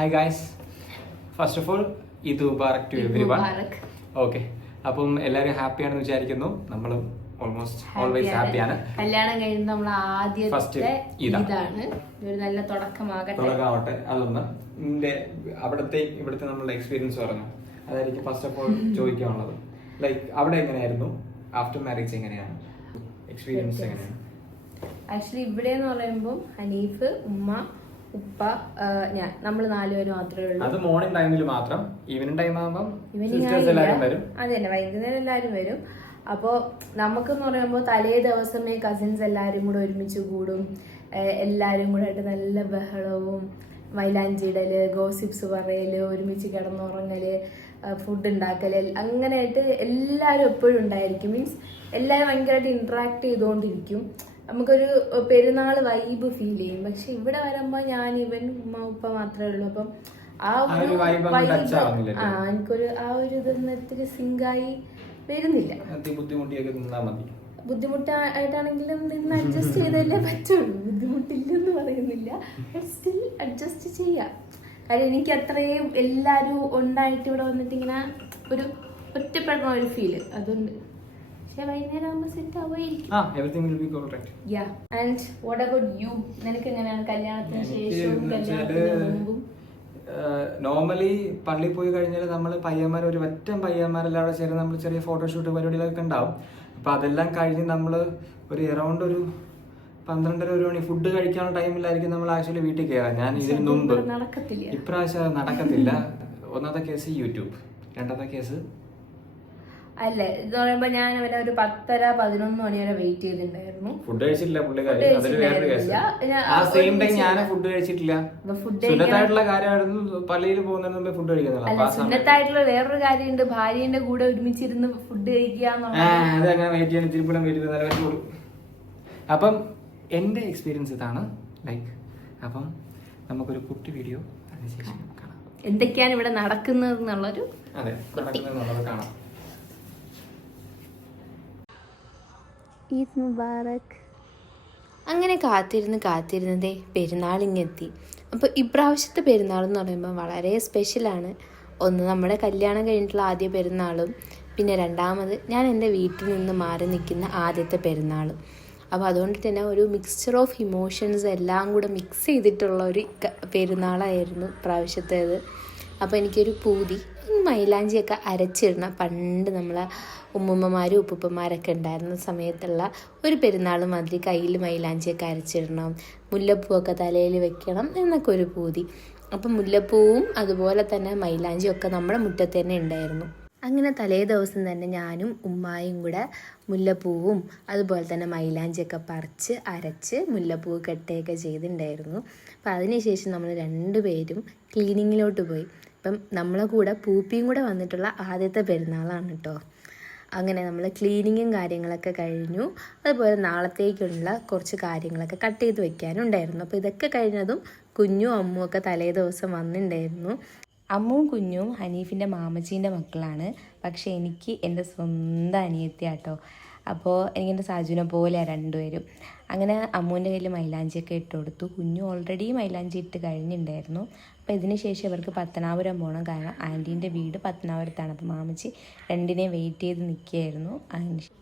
Hi guys, first of all, Eid Mubarak to everyone. Okay, അപ്പം എല്ലാവരും ഹാപ്പിയാണെന്ന് വിചാരിക്കുന്നു. നമ്മളും ഓൾമോസ്റ്റ് ഓൾവേസ് ഹാപ്പിയാണ്. കല്യാണം കഴിഞ്ഞ് നമ്മൾ ആദ്യത്തെ ഇതാണ് ഒരു നല്ല തുടക്കമാകട്ടെ. അതൊന്ന് ഇവിടുത്തെ നമ്മളുടെ എക്സ്പീരിയൻസ് പറഞ്ഞു. അതായിരിക്കും ഫസ്റ്റ് ഓഫ് ഓൾ ചോദിക്കാനുള്ളത്. ലൈക്ക് അവിടെ എങ്ങനെയായിരുന്നു, ആഫ്റ്റർ മാരേജ് എങ്ങനെയാണ്, എക്സ്പീരിയൻസ് എങ്ങനെയാണ്? ആക്ച്വലി ഇവിടെ എന്ന് പറയുമ്പോൾ ഹനീഫ്, ഉമ്മ, ഉപ്പ, ഞാൻ, നമ്മൾ 4 പേര് മാത്രമേ ഉള്ളൂ. അത് മോർണിംഗ് ടൈമിൽ മാത്രം. ഈവനിങ് ടൈം ആകുമ്പോൾ അതെ തന്നെ, വൈകുന്നേരം എല്ലാവരും വരും. അപ്പോൾ നമുക്കെന്ന് പറയുമ്പോൾ തലേ ദിവസമേ കസിൻസ് എല്ലാവരും കൂടെ ഒരുമിച്ച് കൂടും. എല്ലാവരും കൂടെ ആയിട്ട് നല്ല ബഹളവും മൈലാഞ്ചിടല്, ഗോസിപ്സ് പറയല്, ഒരുമിച്ച് കിടന്നുറങ്ങല്, ഫുഡ് ഉണ്ടാക്കല്, അങ്ങനെയായിട്ട് എല്ലാവരും എപ്പോഴും ഉണ്ടായിരിക്കും. മീൻസ് എല്ലാവരും ഭയങ്കരമായിട്ട് ഇന്ററാക്ട് ചെയ്തുകൊണ്ടിരിക്കും. നമുക്കൊരു പെരുന്നാൾ വൈബ് ഫീൽ ചെയ്യും. പക്ഷെ ഇവിടെ വരുമ്പോ ഞാൻ ഇവൻ ഉമ്മ ഉപ്പ മാത്രമേ ഉള്ളൂ. അപ്പം ആ ഒരു വൈബ് എനിക്കൊരു ആ ഒരു ഇതൊന്നും ഇത്തിരി സിങ്കായി വരുന്നില്ല. ബുദ്ധിമുട്ടായിട്ടാണെങ്കിലും നിന്ന് അഡ്ജസ്റ്റ് ചെയ്തല്ലേ പറ്റുള്ളൂ. ബുദ്ധിമുട്ടില്ലെന്ന് പറയുന്നില്ല, സ്റ്റിൽ അഡ്ജസ്റ്റ് ചെയ്യാം. കാര്യം എനിക്ക് അത്രയും എല്ലാവരും ഉണ്ടായിട്ട് ഇവിടെ വന്നിട്ട് ഇങ്ങനെ ഒരു ഒറ്റപ്പെടുന്ന ഒരു ഫീല് അതുണ്ട്. നോർമലി പള്ളിയിൽ പോയി കഴിഞ്ഞാൽ നമ്മൾ പയ്യന്മാർ ഒരു ഒറ്റം പയ്യന്മാരെല്ലാം ചേർന്ന് നമ്മൾ ചെറിയ ഫോട്ടോഷൂട്ട് പരിപാടികളൊക്കെ ഉണ്ടാവും. അപ്പൊ അതെല്ലാം കഴിഞ്ഞ് നമ്മൾ ഒരു അറൗണ്ട് ഒരു 12:30 മണി ഫുഡ് കഴിക്കാനുള്ള ടൈമിലായിരിക്കും നമ്മൾ ആക്ച്വലി വീട്ടിൽ കയറാം. ഞാൻ ഇതിന് മുമ്പ് ഇപ്രാവശ്യം നടക്കത്തില്ല. ഒന്നാമത്തെ കേസ് യൂട്യൂബ്, രണ്ടാമത്തെ കേസ് അല്ലേ ഇത് പറയുമ്പോ ഞാൻ അവരെ ഒരു 10:30-11 മണി വരെ വെയിറ്റ് ചെയ്തിട്ടുണ്ടായിരുന്നു. ഫുഡ് കഴിച്ചിട്ടില്ല പുള്ളിക്കാരി. പള്ളിയിൽ പോകുന്നതിന് ഫുഡ് കഴിക്കുന്നില്ല. സുന്നത്തായിട്ടുള്ള വേറൊരു കാര്യമുണ്ട്, ഭാര്യന്റെ കൂടെ ഒരുമിച്ചിരുന്ന് ഫുഡ് കഴിക്കുക. അപ്പം എന്റെ എക്സ്പീരിയൻസ് ഇതാണ്. ലൈക്ക് അപ്പം നമുക്കൊരു കുട്ടി വീഡിയോ അതിനുശേഷം കാണാം. എന്തൊക്കെയാണ് ഇവിടെ നടക്കുന്നത് എന്നുള്ളൊരു കാണാം. ഈദ് മുബാറക്. അങ്ങനെ കാത്തിരുന്നതേ പെരുന്നാളിങ്ങെത്തി. അപ്പോൾ ഇപ്രാവശ്യത്തെ പെരുന്നാൾ എന്ന് പറയുമ്പോൾ വളരെ സ്പെഷ്യലാണ്. ഒന്ന് നമ്മുടെ കല്യാണം കഴിഞ്ഞിട്ടുള്ള ആദ്യ പെരുന്നാളും, പിന്നെ രണ്ടാമത് ഞാൻ എൻ്റെ വീട്ടിൽ നിന്ന് മാറി നിൽക്കുന്ന ആദ്യത്തെ പെരുന്നാളും. അപ്പോൾ അതുകൊണ്ട് തന്നെ ഒരു മിക്സ്ചർ ഓഫ് ഇമോഷൻസ് എല്ലാം കൂടെ മിക്സ് ചെയ്തിട്ടുള്ള ഒരു പെരുന്നാളായിരുന്നു ഇപ്രാവശ്യത്തേത്. അപ്പോൾ എനിക്കൊരു പൂതി മൈലാഞ്ചിയൊക്കെ അരച്ചിടണം. പണ്ട് നമ്മളെ ഉമ്മുമ്മമാരും ഉപ്പുപ്പന്മാരൊക്കെ ഉണ്ടായിരുന്ന സമയത്തുള്ള ഒരു പെരുന്നാൾ മാതിരി കയ്യിൽ മൈലാഞ്ചിയൊക്കെ അരച്ചിടണം, മുല്ലപ്പൂവൊക്കെ തലയിൽ വെക്കണം എന്നൊക്കെ ഒരു പൂതി. അപ്പം മുല്ലപ്പൂവും അതുപോലെ തന്നെ മൈലാഞ്ചിയൊക്കെ നമ്മുടെ മുറ്റത്ത് തന്നെ ഉണ്ടായിരുന്നു. അങ്ങനെ തലേ ദിവസം തന്നെ ഞാനും ഉമ്മായും കൂടെ മുല്ലപ്പൂവും അതുപോലെ തന്നെ മൈലാഞ്ചിയൊക്കെ പറിച്ച് അരച്ച് മുല്ലപ്പൂ കെട്ടുകയൊക്കെ ചെയ്തിട്ടുണ്ടായിരുന്നു. അപ്പം അതിനുശേഷം നമ്മൾ 2 പേരും ക്ലീനിങ്ങിലോട്ട് പോയി. അപ്പം നമ്മളെ കൂടെ പൂപ്പിയും കൂടെ വന്നിട്ടുള്ള ആദ്യത്തെ പെരുന്നാളാണ് കേട്ടോ. അങ്ങനെ നമ്മൾ ക്ലീനിങ്ങും കാര്യങ്ങളൊക്കെ കഴിഞ്ഞു. അതുപോലെ നാളത്തേക്കുള്ള കുറച്ച് കാര്യങ്ങളൊക്കെ കട്ട് ചെയ്ത് വെക്കാനുണ്ടായിരുന്നു. അപ്പോൾ ഇതൊക്കെ കഴിഞ്ഞതും കുഞ്ഞും അമ്മും ഒക്കെ തലേ ദിവസം വന്നിട്ടുണ്ടായിരുന്നു. അമ്മുവും കുഞ്ഞും ഹനീഫിൻ്റെ മാമച്ചീൻ്റെ മക്കളാണ്. പക്ഷേ എനിക്ക് എൻ്റെ സ്വന്തം അനിയത്തിയാട്ടോ. അപ്പോൾ എനിക്കെൻ്റെ സാജുവിനെ പോലെയാണ് 2 പേരും. അങ്ങനെ അമ്മുവിൻ്റെ കയ്യിൽ മൈലാഞ്ചിയൊക്കെ ഇട്ട് കൊടുത്തു. കുഞ്ഞു ഓൾറെഡി മൈലാഞ്ചി ഇട്ട് കഴിഞ്ഞിട്ടുണ്ടായിരുന്നു. അപ്പോൾ ഇതിന് ശേഷം ഇവർക്ക് പത്തനാപുരം പോകണം. കാരണം ആൻറ്റീൻ്റെ വീട് പത്തനാപുരത്താണ്. അപ്പോൾ മാമച്ചി 2നെയും വെയിറ്റ് ചെയ്ത് നിൽക്കുകയായിരുന്നു.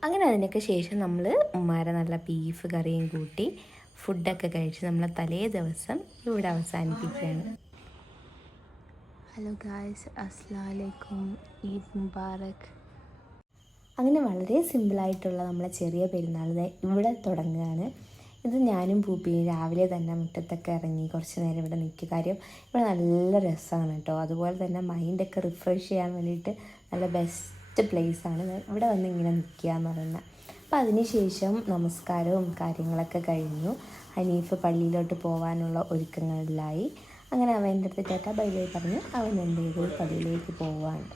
അങ്ങനെ അതിനൊക്കെ ശേഷം നമ്മൾ ഉമ്മാരെ നല്ല ബീഫ് കറിയും കൂട്ടി ഫുഡൊക്കെ കഴിച്ച് നമ്മൾ തലേ ദിവസം ഇവിടെ അവസാനിപ്പിക്കുകയാണ്. ഹലോ ഗായ്സ്, അസ്സലാമു അലൈക്കും, ഈദ് മുബാറക്. അങ്ങനെ വളരെ സിമ്പിളായിട്ടുള്ള നമ്മളെ ചെറിയ പെരുന്നാൾ ഇവിടെ തുടങ്ങുകയാണ്. ഇത് ഞാനും പൂപ്പിയും രാവിലെ തന്നെ മുറ്റത്തൊക്കെ ഇറങ്ങി കുറച്ച് നേരം ഇവിടെ നിൽക്കുക. കാര്യം ഇവിടെ നല്ല രസമാണ് കേട്ടോ. അതുപോലെ തന്നെ മൈൻഡൊക്കെ റിഫ്രഷ് ചെയ്യാൻ വേണ്ടിയിട്ട് നല്ല ബെസ്റ്റ് പ്ലേസാണ് ഇവിടെ വന്ന് ഇങ്ങനെ നിൽക്കുക എന്ന് പറയുന്നത്. അപ്പോൾ അതിനുശേഷം നമസ്കാരവും കാര്യങ്ങളൊക്കെ കഴിഞ്ഞു. ഹനീഫ് പള്ളിയിലോട്ട് പോകാനുള്ള ഒരുക്കങ്ങളിലായി. അങ്ങനെ അവൻ എൻ്റെ അടുത്ത് ടാറ്റ ബൈ ബൈ പറഞ്ഞ് അവൻ എൻ്റെ ചെയ്ത് പള്ളിയിലേക്ക് പോവാണ്.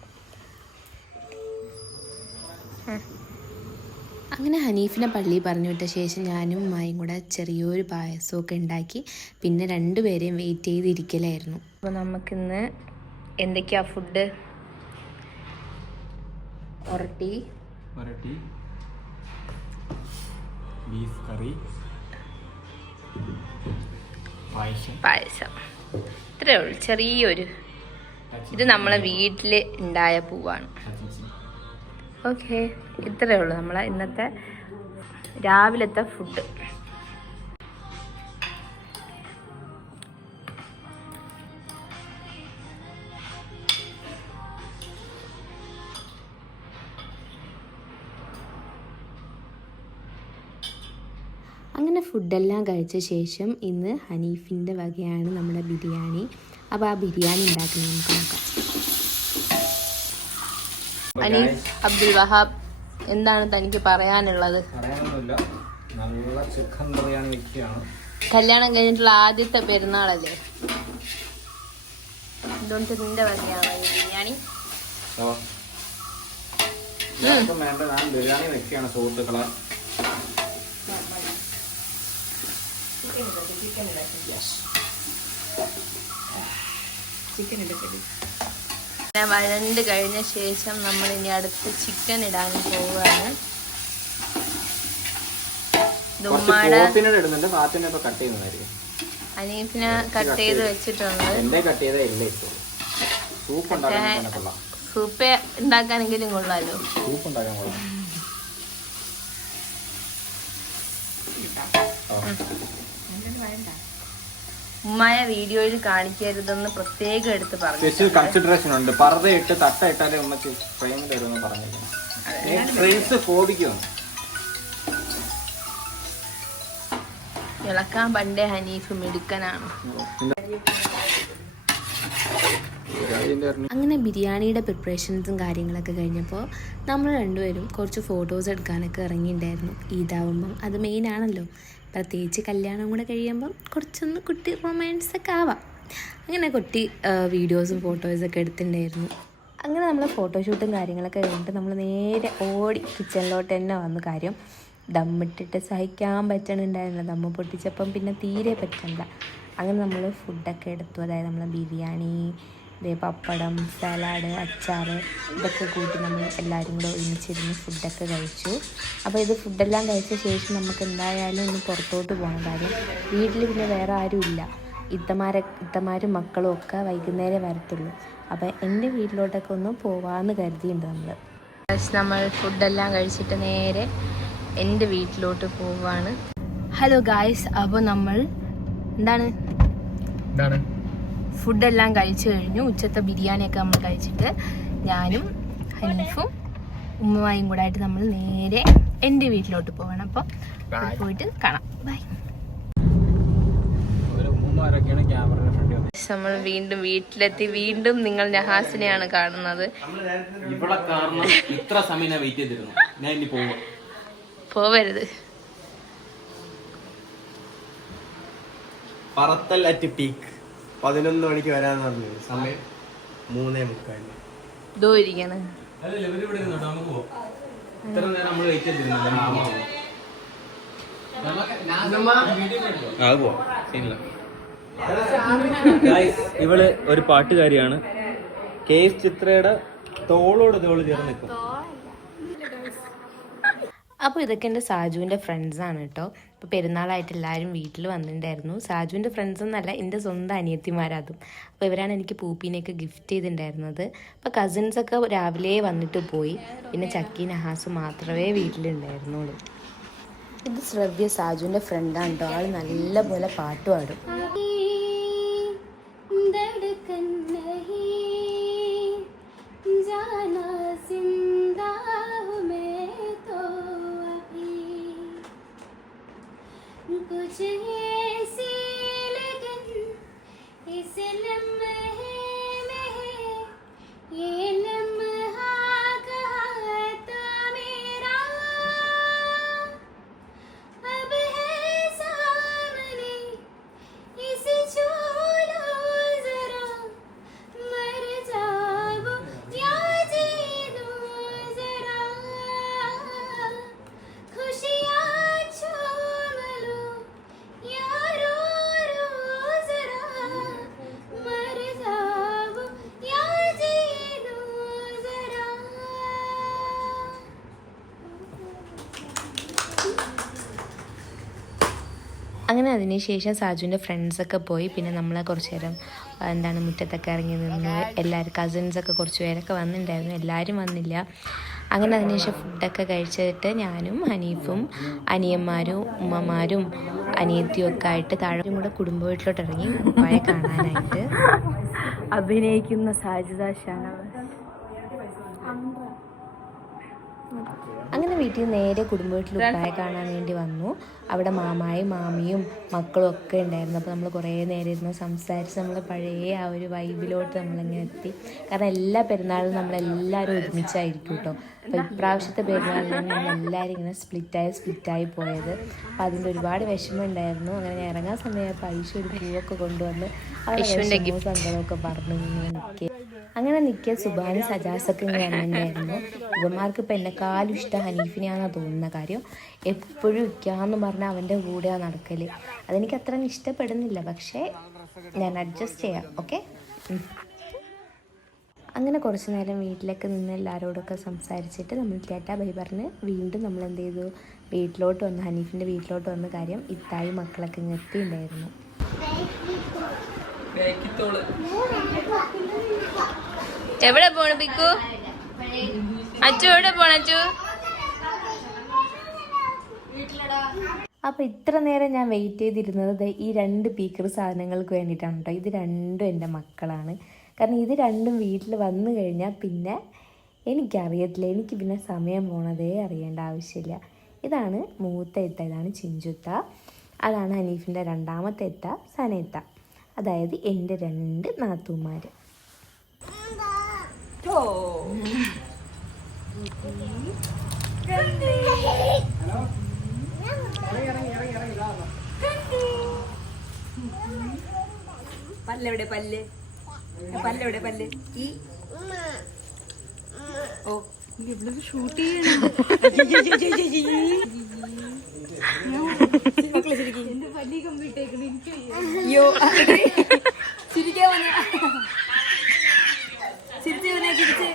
അങ്ങനെ ഹനീഫിനെ പള്ളിയിൽ പറഞ്ഞു വിട്ട ശേഷം ഞാനും ഉമ്മായും കൂടെ ചെറിയൊരു പായസമൊക്കെ ഉണ്ടാക്കി പിന്നെ 2 പേരെയും വെയിറ്റ് ചെയ്തിരിക്കലായിരുന്നു. അപ്പോൾ നമുക്കിന്ന് എന്തൊക്കെയാ ഫുഡ്? ഒറട്ടി, ബീഫ് കറി, പായസം. ഇത്രേ ഉള്ളൂ, ചെറിയൊരു. ഇത് നമ്മളെ വീട്ടിൽ ഉണ്ടായ പൂവാണ്. ഓക്കെ, ഇത്രേ ഉള്ളൂ നമ്മളെ ഇന്നത്തെ രാവിലത്തെ ഫുഡ്. അങ്ങനെ ഫുഡെല്ലാം കഴിച്ച ശേഷം ഇന്ന് ഹനീഫിൻ്റെ വകയാണ് നമ്മുടെ ബിരിയാണി. അപ്പോൾ ആ ബിരിയാണി ഉണ്ടാക്കുന്നത് നമുക്ക് നോക്കാം. ഹനീഫ് അബ്ദുൽ വഹാബ്, എന്താണ് തനിക്ക് പറയാനുള്ളത്? പറയാനൊന്നുമില്ല, നല്ല ചിക്കൻ ബിരിയാണി വെക്കുകയാണ്. കല്യാണം കഴിഞ്ഞിട്ടുള്ള ആദ്യത്തെ പെരുന്നാളല്ലേ, എന്തുകൊണ്ട് നിന്റെ വകയാണോ ഈ ബിരിയാണി? വേണ്ട, ഞാൻ ബിരിയാണി വെക്കുകയാണ് സുഹൃത്തുക്കളെ. വഴണ്ട് കഴിഞ്ഞ ശേഷം നമ്മൾ ഇനി അടുത്ത് ചിക്കൻ ഇടാൻ പോവുകയാണ്. അനീഫിനെ കട്ട് ചെയ്ത് വെച്ചിട്ടുണ്ട്. സൂപ്പ് ഉണ്ടാക്കാനെങ്കിലും കൊള്ളാലോ. ഉമ്മായ വീഡിയോയിൽ കാണിക്കരുതെന്ന് പ്രത്യേകം എടുത്ത് പറഞ്ഞു. കൺസിഡറേഷൻ ഉണ്ട്. പറതയിട്ട് തട്ട ഇട്ടാലേ ഉമ്മക്ക് ഫ്രെയിം തരുമെന്ന് പറഞ്ഞിരിക്കുന്നു. ഇളക്കാൻ പണ്ടേ ഹനീഫ് മിടുക്കനാണ്. അങ്ങനെ ബിരിയാണിയുടെ പ്രിപ്പറേഷൻസും കാര്യങ്ങളൊക്കെ കഴിഞ്ഞപ്പോൾ നമ്മൾ രണ്ടുപേരും കുറച്ച് ഫോട്ടോസ് എടുക്കാനൊക്കെ ഇറങ്ങിയിട്ടുണ്ടായിരുന്നു. ഇതാവുമ്പം അത് മെയിനാണല്ലോ, പ്രത്യേകിച്ച് കല്യാണം കൂടെ കഴിയുമ്പം കുറച്ചൊന്ന് കുട്ടി റൊമാൻസൊക്കെ ആവാം. അങ്ങനെ കുട്ടി വീഡിയോസും ഫോട്ടോസൊക്കെ എടുത്തിട്ടുണ്ടായിരുന്നു. അങ്ങനെ നമ്മൾ ഫോട്ടോഷൂട്ടും കാര്യങ്ങളൊക്കെ കഴിഞ്ഞിട്ട് നമ്മൾ നേരെ ഓടി കിച്ചണിലോട്ട് തന്നെ വന്നു. കാര്യം ദമ്മിട്ടിട്ട് സഹിക്കാൻ പറ്റണുണ്ടായിരുന്നില്ല, ദമ്മ് പൊട്ടിച്ചപ്പം പിന്നെ തീരെ പറ്റണ്ട. അങ്ങനെ നമ്മൾ ഫുഡൊക്കെ എടുത്തു. അതായത് നമ്മൾ ബിരിയാണി, പപ്പടം, സലാഡ്, അച്ചാർ ഇതൊക്കെ കൂട്ടി നമ്മൾ എല്ലാവരും കൂടെ ഒരുമിച്ചിരുന്ന് ഫുഡൊക്കെ കഴിച്ചു. അപ്പോൾ ഇത് ഫുഡെല്ലാം കഴിച്ച ശേഷം നമുക്ക് എന്തായാലും ഒന്ന് പുറത്തോട്ട് പോകണം. കാര്യം വീട്ടിൽ പിന്നെ വേറെ ആരും ഇല്ല, ഇത്തമാരും മക്കളും ഒക്കെ വൈകുന്നേരം വരത്തുള്ളൂ. അപ്പോൾ എൻ്റെ വീട്ടിലോട്ടൊക്കെ ഒന്ന് പോവാമെന്ന് കരുതിയിട്ടുണ്ട് നമ്മൾ ഫുഡെല്ലാം കഴിച്ചിട്ട് നേരെ എൻ്റെ വീട്ടിലോട്ട് പോവാണ്. ഹലോ ഗായ്സ്, അപ്പോൾ നമ്മൾ എന്താണ് ഫുഡെല്ലാം കഴിച്ചു കഴിഞ്ഞു. ഉച്ചത്തെ ബിരിയാണിയൊക്കെ നമ്മൾ കഴിച്ചിട്ട് ഞാനും ഹനീഫും ഉമ്മയും കൂടെ ആയിട്ട് നമ്മൾ നേരെ എൻ്റെ വീട്ടിലോട്ട് പോകണം. അപ്പം പോയിട്ട് കാണാം. ബൈ. നമ്മൾ വീണ്ടും വീട്ടിലെത്തി. വീണ്ടും നിങ്ങൾ നഹാസിനെയാണ് കാണുന്നത്. പോവരുത്. പറത്തൽ അറ്റ് പീക്ക് 11 മണിക്ക് വരാന്ന് പറഞ്ഞു. സമയം 3:30. ദോ ഇരിക്കാണ്. ഇവള് ഒരു പാട്ടുകാരിയാണ്. KS ചിത്രയുടെ തോളോട് തോള് ചേർന്ന് നിൽക്കും. അപ്പോൾ ഇതൊക്കെ എൻ്റെ സാജുവിൻ്റെ ഫ്രണ്ട്സാണ് കേട്ടോ. ഇപ്പോൾ പെരുന്നാളായിട്ട് എല്ലാവരും വീട്ടിൽ വന്നിട്ടുണ്ടായിരുന്നു. സാജുവിൻ്റെ ഫ്രണ്ട്സ് എന്നല്ല, എൻ്റെ സ്വന്തം അനിയത്തിമാരതും. അപ്പോൾ ഇവരാണ് എനിക്ക് പൂപ്പീനെയൊക്കെ ഗിഫ്റ്റ് ചെയ്തിട്ടുണ്ടായിരുന്നത്. അപ്പോൾ കസിൻസൊക്കെ രാവിലെ വന്നിട്ട് പോയി. പിന്നെ ചക്കി നഹാസ് മാത്രമേ വീട്ടിലുണ്ടായിരുന്നുള്ളൂ. ഇത് ശ്രവ്യ, സാജുവിൻ്റെ ഫ്രണ്ടാണ് കേട്ടോ. ആൾ നല്ല പോലെ പാട്ട് പാടും. कुछ ऐसी लगन इस लम्हे में है, ये लम्हा कहाँ था मेरा, अब है सामने इस അങ്ങനെ അതിനുശേഷം സാജുവിൻ്റെ ഫ്രണ്ട്സൊക്കെ പോയി. പിന്നെ നമ്മൾ കുറച്ച് നേരം മുറ്റത്തൊക്കെ ഇറങ്ങി നിന്ന് എല്ലാവരും കസിൻസൊക്കെ കുറച്ച് പേരൊക്കെ വന്നിട്ടുണ്ടായിരുന്നു. എല്ലാവരും വന്നില്ല. അങ്ങനെ അതിനുശേഷം ഫുഡൊക്കെ കഴിച്ചിട്ട് ഞാനും ഹനീഫും അനിയന്മാരും ഉമ്മമാരും അനിയത്തിയും ഒക്കെ ആയിട്ട് താഴെ കൂടെ കുടുംബ വീട്ടിലോട്ട് ഇറങ്ങി ഉപ്പായെ കാണാനായിട്ട്. അഭിനയിക്കുന്ന സാജിദ ഷാനവാസ്. അങ്ങനെ വീട്ടിൽ നേരെ കുടുംബ വീട്ടിൽ ഉപ്പായെ കാണാൻ വേണ്ടി വന്നു. അവിടെ മാമായും മാമിയും മക്കളും ഒക്കെ ഉണ്ടായിരുന്നു. അപ്പോൾ നമ്മൾ കുറേ നേരം ഇരുന്ന് സംസാരിച്ച് നമ്മൾ പഴയ ആ ഒരു വൈബിലോട്ട് നമ്മളിങ്ങനെ എത്തി. കാരണം എല്ലാ പെരുന്നാളും നമ്മളെല്ലാവരും ഒരുമിച്ചായിരിക്കും കേട്ടോ. അപ്പോൾ ഇപ്രാവശ്യത്തെ പെരുന്നാളിൽ നമ്മളെല്ലാവരും ഇങ്ങനെ സ്പ്ലിറ്റായി പോയത്. അപ്പോൾ അതിൻ്റെ ഒരുപാട് വിഷമം ഉണ്ടായിരുന്നു. അങ്ങനെ ഇറങ്ങാൻ സമയത്ത് ഐഷ ഒരു പൂവൊക്കെ കൊണ്ടുവന്ന് അവരുടെ സങ്കടമൊക്കെ പറഞ്ഞു ഇങ്ങനെ നിൽക്കുക. അങ്ങനെ നിൽക്കിയ സുബാനും സജാസൊക്കെ ഇങ്ങനെ വന്നിട്ടുണ്ടായിരുന്നു. ഇവന്മാർക്ക് ഇപ്പം എന്നെക്കാളും ഇഷ്ടം ഹനീഫിനെയാണെന്നാണ് തോന്നുന്ന കാര്യം. എപ്പോഴും ഇരിക്കാമെന്ന് പറഞ്ഞാൽ അവൻ്റെ കൂടെയാണ് നടക്കൽ. അതെനിക്ക് അത്ര ഇഷ്ടപ്പെടുന്നില്ല, പക്ഷേ ഞാൻ അഡ്ജസ്റ്റ് ചെയ്യാം. ഓക്കെ. അങ്ങനെ കുറച്ച് നേരം വീട്ടിലൊക്കെ നിന്ന് എല്ലാവരോടൊക്കെ സംസാരിച്ചിട്ട് നമ്മൾ ടാറ്റാ ബൈ പറഞ്ഞ് വീണ്ടും നമ്മൾ എന്ത് ചെയ്തു, വീട്ടിലോട്ട് വന്ന് ഹനീഫിൻ്റെ വീട്ടിലോട്ട് വന്ന കാര്യം ഇത്തായി മക്കളൊക്കെ എത്തിയിട്ടുണ്ടായിരുന്നു. എവിടെ പോണ പിക്കു? അച്ചു എവിടെ പോണ? അച്ചു അപ്പോൾ ഇത്ര നേരം ഞാൻ വെയിറ്റ് ചെയ്തിരുന്നത് ഈ 2 പീക്കർ സാധനങ്ങൾക്ക് വേണ്ടിയിട്ടാണ് കേട്ടോ. ഇത് രണ്ടും എൻ്റെ മക്കളാണ്. കാരണം ഇത് രണ്ടും വീട്ടിൽ വന്നു കഴിഞ്ഞാൽ പിന്നെ എനിക്കറിയത്തില്ല, എനിക്ക് പിന്നെ സമയം പോണതേ അറിയേണ്ട ആവശ്യമില്ല. ഇതാണ് മൂത്ത എത്ത, ഇതാണ് ചിഞ്ചുത്ത, അതാണ് ഹനീഫിൻ്റെ രണ്ടാമത്തെ എത്ത സനേത്ത. അതായത് എൻ്റെ 2 നാത്തൂമാർ. പല്ലെവിടെ? പല്ലെവിടെ? പല്ല് ഈ ഓ ഇവിടെ ഷൂട്ട് ചെയ്യണം. എന്റെ പല്ലി കമ്പിട്ടേക്കണ എനിക്ക്. അയ്യോ ചിരിക്കാൻ വന്ന ചിരിച്ച് ചിരിച്ച്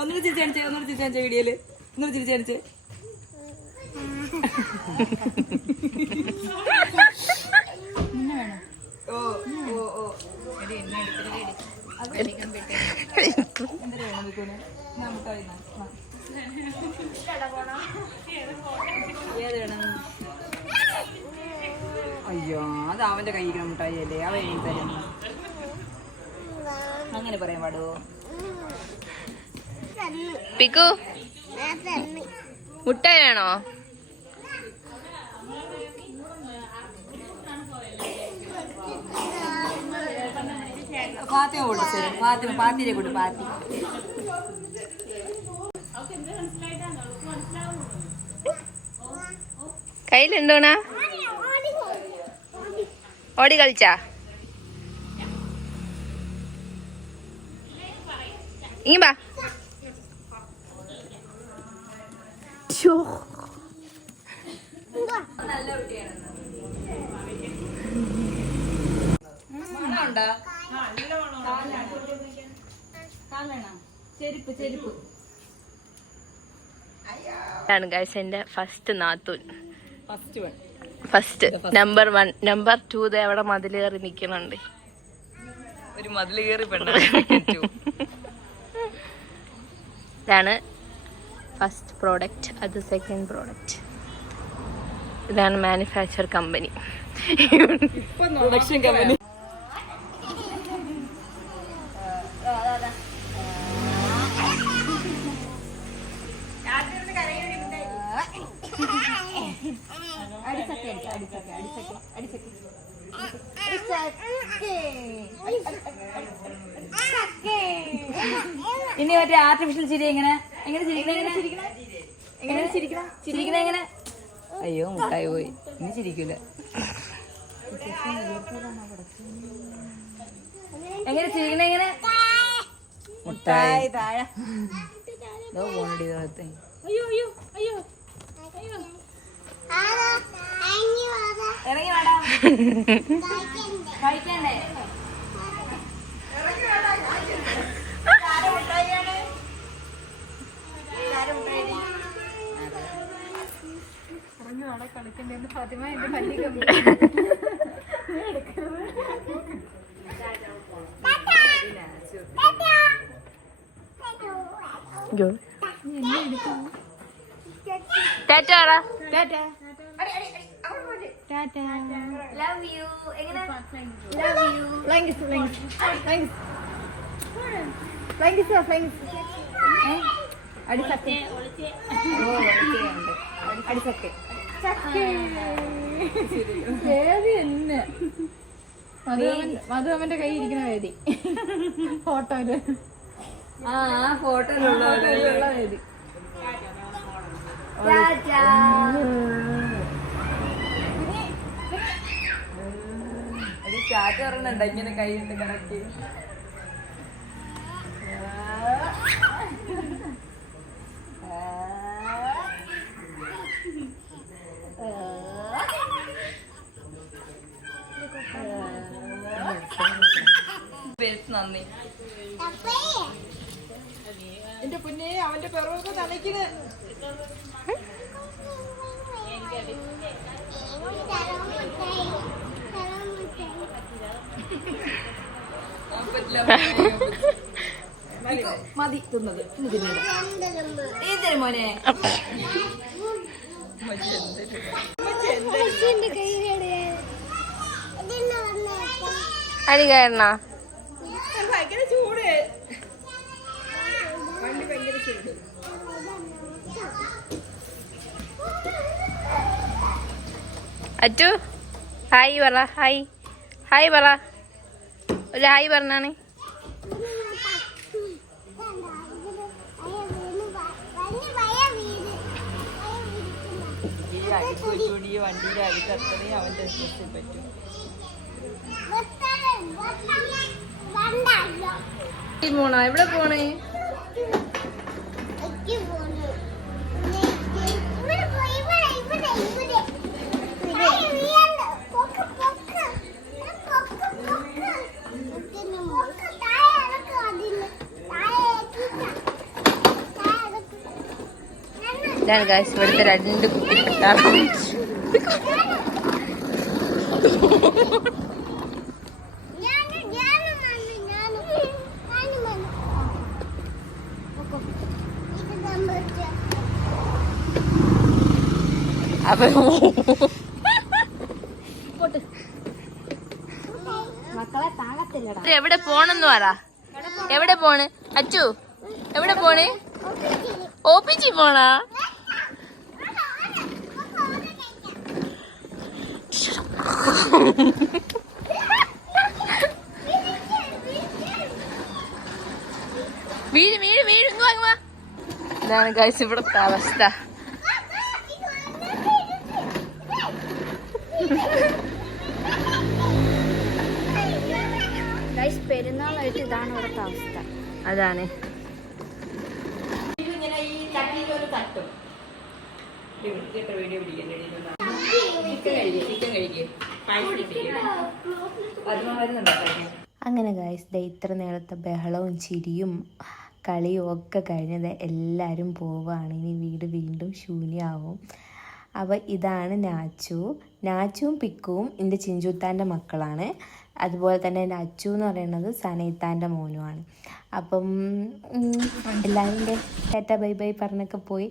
ഒന്നുകൂടെ ചിരിച്ചാണിച്ചേ വീഡിയോയില്. ഒന്നുകൂടെ ചിരിച്ചാണിച്ചേ. ഓ ഓ ഓ എന്നെ അയ്യോ അത് അവന്റെ കയ്യിൽ മുട്ടായി അല്ലേ, അവൻ തരും. അങ്ങനെ പറയാൻ പാടുവോ? പിക്കു മുട്ടായി വേണോ? പാത്തിനെ കൊടുത്തു. പാത്തിനെ കൊടു. പാത്തി കയ്യിലുണ്ടോണാ? ഓടി കളിച്ചാ? ഇങ്ങ ബാ. നല്ല കുട്ടിയാണ്. ാണ് ഗൈസ് എൻ്റെ ഫസ്റ്റ് നാത്തൂൻ. First number 1. നമ്പർ 2 അവിടെ മതിൽ കയറി നിൽക്കുന്നുണ്ട്. ഒരു മതിൽ കയറി പെണ്ണ. ഇതാണ് ഫസ്റ്റ് പ്രോഡക്റ്റ്. അത് സെക്കൻഡ് പ്രോഡക്റ്റ്. ഇതാണ് മാനുഫാക്ചർ കമ്പനി. Production company. ഇനി മറ്റേ ആർട്ടിഫിഷ്യൽ ചിരി എങ്ങനെ ചിരിക്കണ എങ്ങനെ? അയ്യോ മുട്ടായി പോയി, ഇനി ചിരിക്കൂല. എങ്ങനെ ചിരിക്കണ എങ്ങനെ? മുട്ടായി താഴെ പോണടി. ഇറങ്ങി വേടാ കഴിക്കണ്ടേ? കളിക്കണ്ടേന്ന് ലവ് യു എങ്ങനെ മധുവമ്മന്റെ കൈ ഇരിക്കുന്ന വേദി ഫോട്ടോയില് ഫോട്ടോയിലുള്ള വേദി ചാറ്റ് പറഞ്ഞുണ്ടോ ഇങ്ങനെ കൈയിട്ട് കണക്കി നന്ദി എന്റെ പൊന്നെ അവന്റെ പിറവൊക്കെ തലയ്ക്കുന്നത് മതി തിന്നത് ഏതൊരു മോനെ അരി കയറണ ഭയങ്കര ചൂട് വണ്ടി ഭയങ്കര ചൂട് അച്ചു ഹായ് പറ ഹായ് പറ ഒരു ഹായ് പറഞ്ഞാണ് വണ്ടിയുടെ അടിക്കത്രയും അവന്റെ പറ്റും പോണോ എവിടെ പോണേ ഇതാണ് ഗായ്സ് ഇവിടുത്തെ 2 കുട്ടിപ്പട്ടാളം അപ്പൊ എവിടെ പോണെന്ന് പറ എവിടെ പോണ് അച്ചു എവിടെ പോണ് ഓപ്പിച്ചി പോണാ വീട് വീട് വീട് വാങ്ങുവാ ഇതാണ് ഗൈസ് ഇവിടുത്തെ അവസ്ഥ പെരുന്നാളായിട്ട് ഇതാണ് ഇവിടുത്തെ അവസ്ഥ. അതാണ് അങ്ങനെ ഗൈസ് ദേ ഇത്ര നേരത്തെ ബഹളവും ചിരിയും കളിയും ഒക്കെ കഴിഞ്ഞത് എല്ലാവരും പോവുകയാണ്. ഇനി വീട് വീണ്ടും ശൂന്യമാവും. അപ്പോൾ ഇതാണ് നാച്ചുവും പിക്കുവും എൻ്റെ ചിഞ്ചുത്താൻ്റെ മക്കളാണ്. അതുപോലെ തന്നെ എൻ്റെ അച്ചു എന്ന് പറയുന്നത് സനയിത്താൻ്റെ മോനുമാണ്. അപ്പം എല്ലാവരും ടാറ്റ ബൈ ബൈ പറഞ്ഞൊക്കെ പോയി.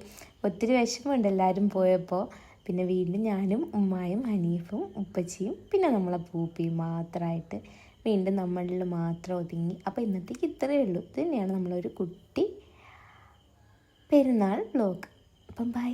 ഒത്തിരി വിഷമമുണ്ട് എല്ലാവരും പോയപ്പോൾ. പിന്നെ വീണ്ടും ഞാനും ഉമ്മായും ഹനീഫും ഉപ്പച്ചിയും പിന്നെ നമ്മളെ പൂപ്പിയും മാത്രമായിട്ട് വീണ്ടും നമ്മളിൽ മാത്രം ഒതുങ്ങി. അപ്പോൾ ഇന്നത്തേക്ക് ഇത്രയേ ഉള്ളൂ. ഇത് തന്നെയാണ് നമ്മളൊരു കുട്ടി പെരുന്നാൾ വ്ലോഗ്. അപ്പം ബൈ.